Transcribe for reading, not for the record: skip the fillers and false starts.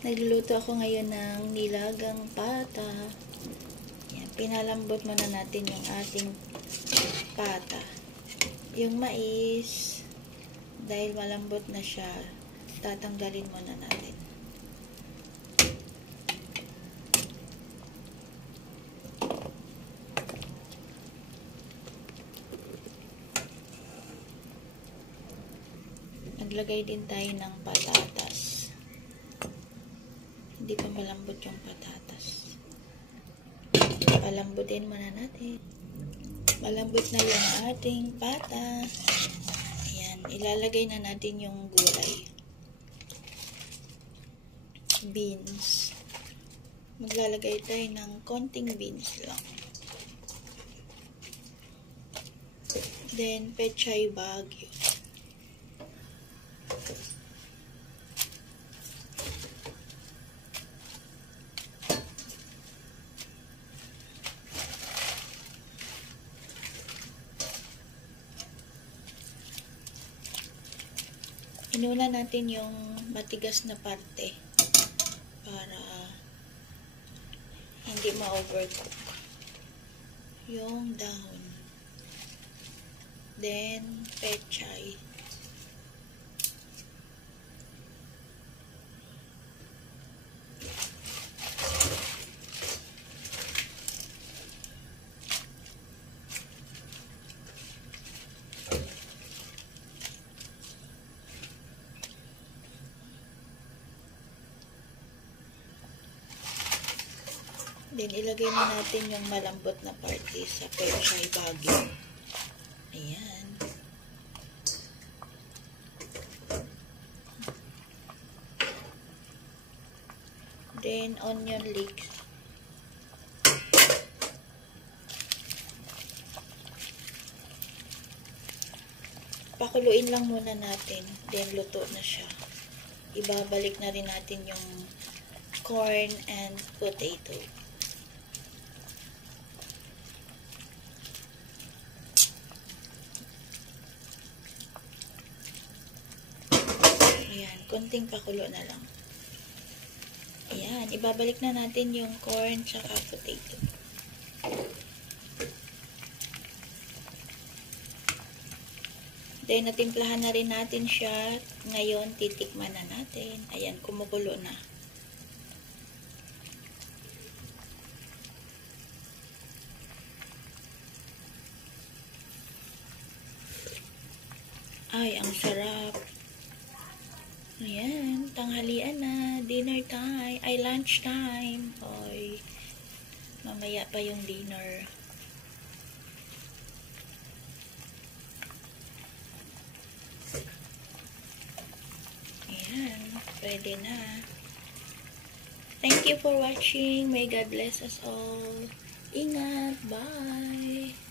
Nagluluto ako ngayon ng nilagang pata. Yan, pinalambot muna natin yung ating pata. Yung mais, dahil malambot na siya, tatanggalin muna natin. Naglagay din tayo ng patatas. Hindi pa malambot yung patatas. Palambutin muna natin. Malambot na yung ating pata. Ayan, ilalagay na natin yung gulay. Beans. Maglalagay tayo ng konting beans lang. Then, pechay bagyo. Inuna natin yung matigas na parte para hindi ma-overcook yung dahon. Then, pechay. Then, ilagay na natin yung malambot na parte sa pechay bagyo. Ayan. Then, onion leeks. Pakuluin lang muna natin. Then, luto na siya. Ibabalik na rin natin yung corn and potato. Ayan, konting pakulo na lang. Ayan, ibabalik na natin yung corn tsaka potato. Then, natimplahan na rin natin siya. Ngayon, titikman na natin. Ayan, kumukulo na. Ay, ang sarap. Ayan, tanghalian na, dinner time, ay lunch time. Oy, mamaya pa yung dinner. Ayan, pwede na. Thank you for watching. May God bless us all. Ingat, bye!